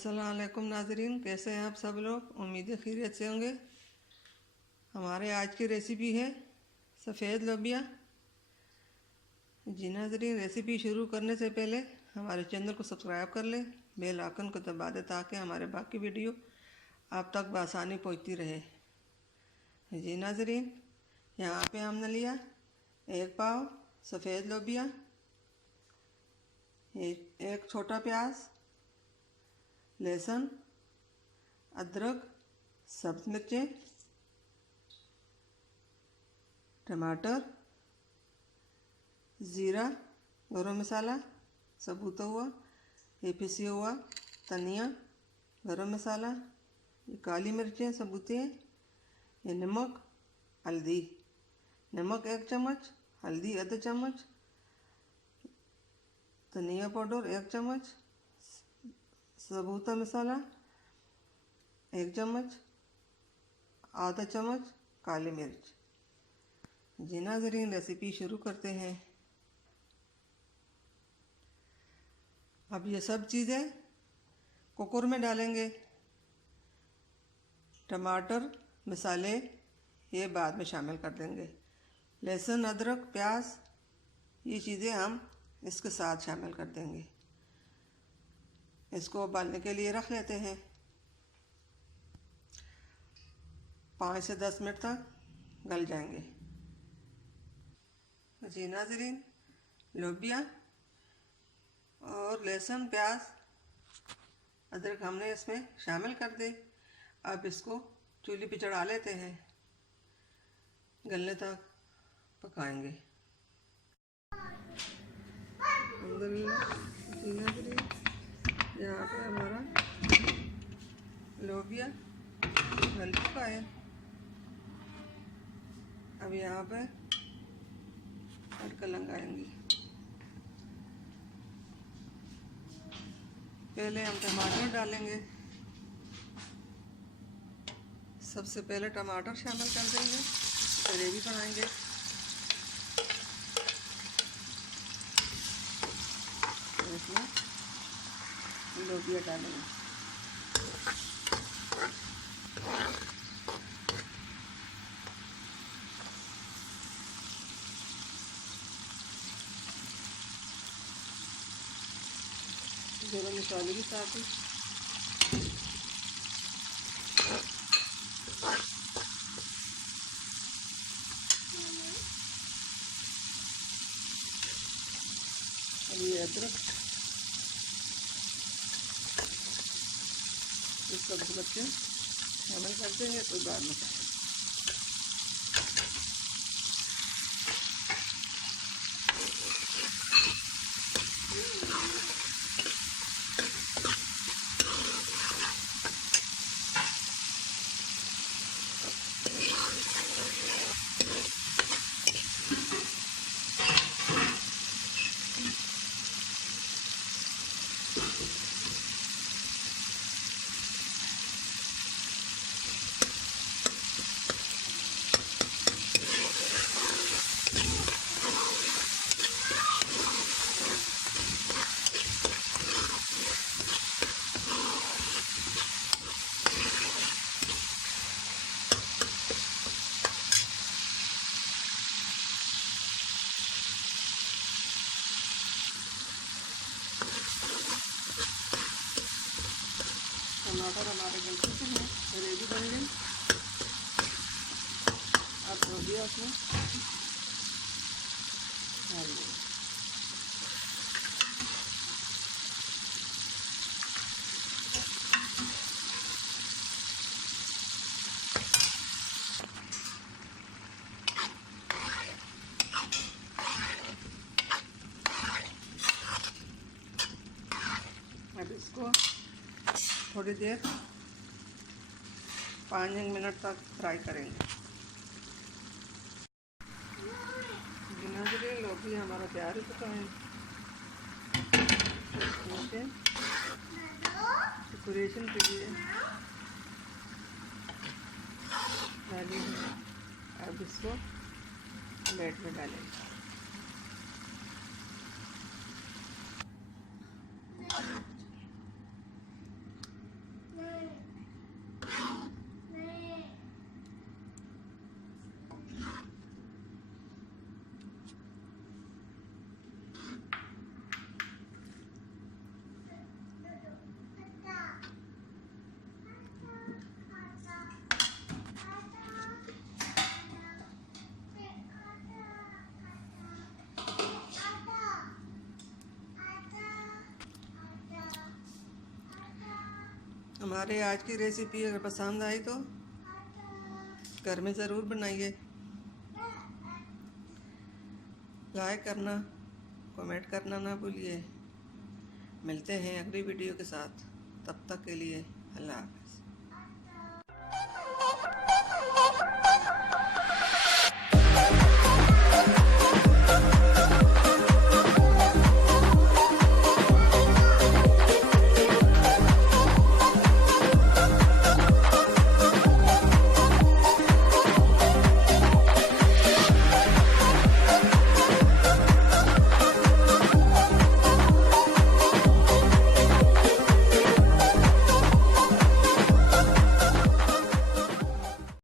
अस्सलाम वालेकुम नाज़रीन, कैसे हैं आप सब लोग। उम्मीद है खैरियत से होंगे। हमारे आज की रेसिपी है सफ़ेद लोबिया। जी नाज़रीन, रेसिपी शुरू करने से पहले हमारे चैनल को सब्सक्राइब कर लें, बेल आइकन को दबा दें ताकि हमारे बाकी वीडियो आप तक बआसानी पहुंचती रहे। जी नाज़रीन, यहाँ पे हमने लिया 1 पाव सफ़ेद लोबिया, एक छोटा प्याज, लहसुन, अदरक, सब्ज़ मिर्चें, टमाटर, ज़ीरा, गरम मसाला सबूता हुआ, ये पिसा हुआ धनिया, गरम मसाला, ये काली मिर्चें सबूती हैं, ये नमक, हल्दी, नमक 1 चम्मच, हल्दी आधा चम्मच, धनिया पाउडर 1 चम्मच, सबूता मसाला 1 चम्मच, आधा चम्मच काली मिर्च। जी नाज़रीन, रेसिपी शुरू करते हैं। अब ये सब चीज़ें कुकर में डालेंगे। टमाटर मसाले ये बाद में शामिल कर देंगे। लहसुन, अदरक, प्याज ये चीज़ें हम इसके साथ शामिल कर देंगे। इसको उबालने के लिए रख लेते हैं। 5 से 10 मिनट तक गल जाएंगे। जी नाज़रीन, लोबिया और लहसुन, प्याज, अदरक हमने इसमें शामिल कर दे। अब इसको चूल्हे पे चढ़ा लेते हैं, गलने तक पकाएंगे। यहाँ पे हमारा लोबिया गल चुका है। अब यहाँ पे तड़का लगाएंगे। पहले हम टमाटर डालेंगे। सबसे पहले टमाटर शामिल कर देंगे, ग्रेवी बनाएंगे। इसमें लोबिया डालेंगे। गरम मसाले के साथ ही अब ये अदरक, इस सब्ज़ बच्चे शामिल कर देंगे तो बाद में टमाटर हमारे गल चुके हैं, ग्रेवी बन गई। अब लोबिया उसमें डाल देंगे। अब इसको थोड़ी देर 5 मिनट तक फ्राई करेंगे। नाज़रीन, लोबिया हमारा तैयार हो चुका है। डेकोरेशन के लिए डाली है। अब इसको प्लेट में डालेंगे। हमारे आज की रेसिपी अगर पसंद आई तो घर में ज़रूर बनाइए। लाइक करना, कमेंट करना ना भूलिए। मिलते हैं अगली वीडियो के साथ, तब तक के लिए अल्लाह हाफ़िज़।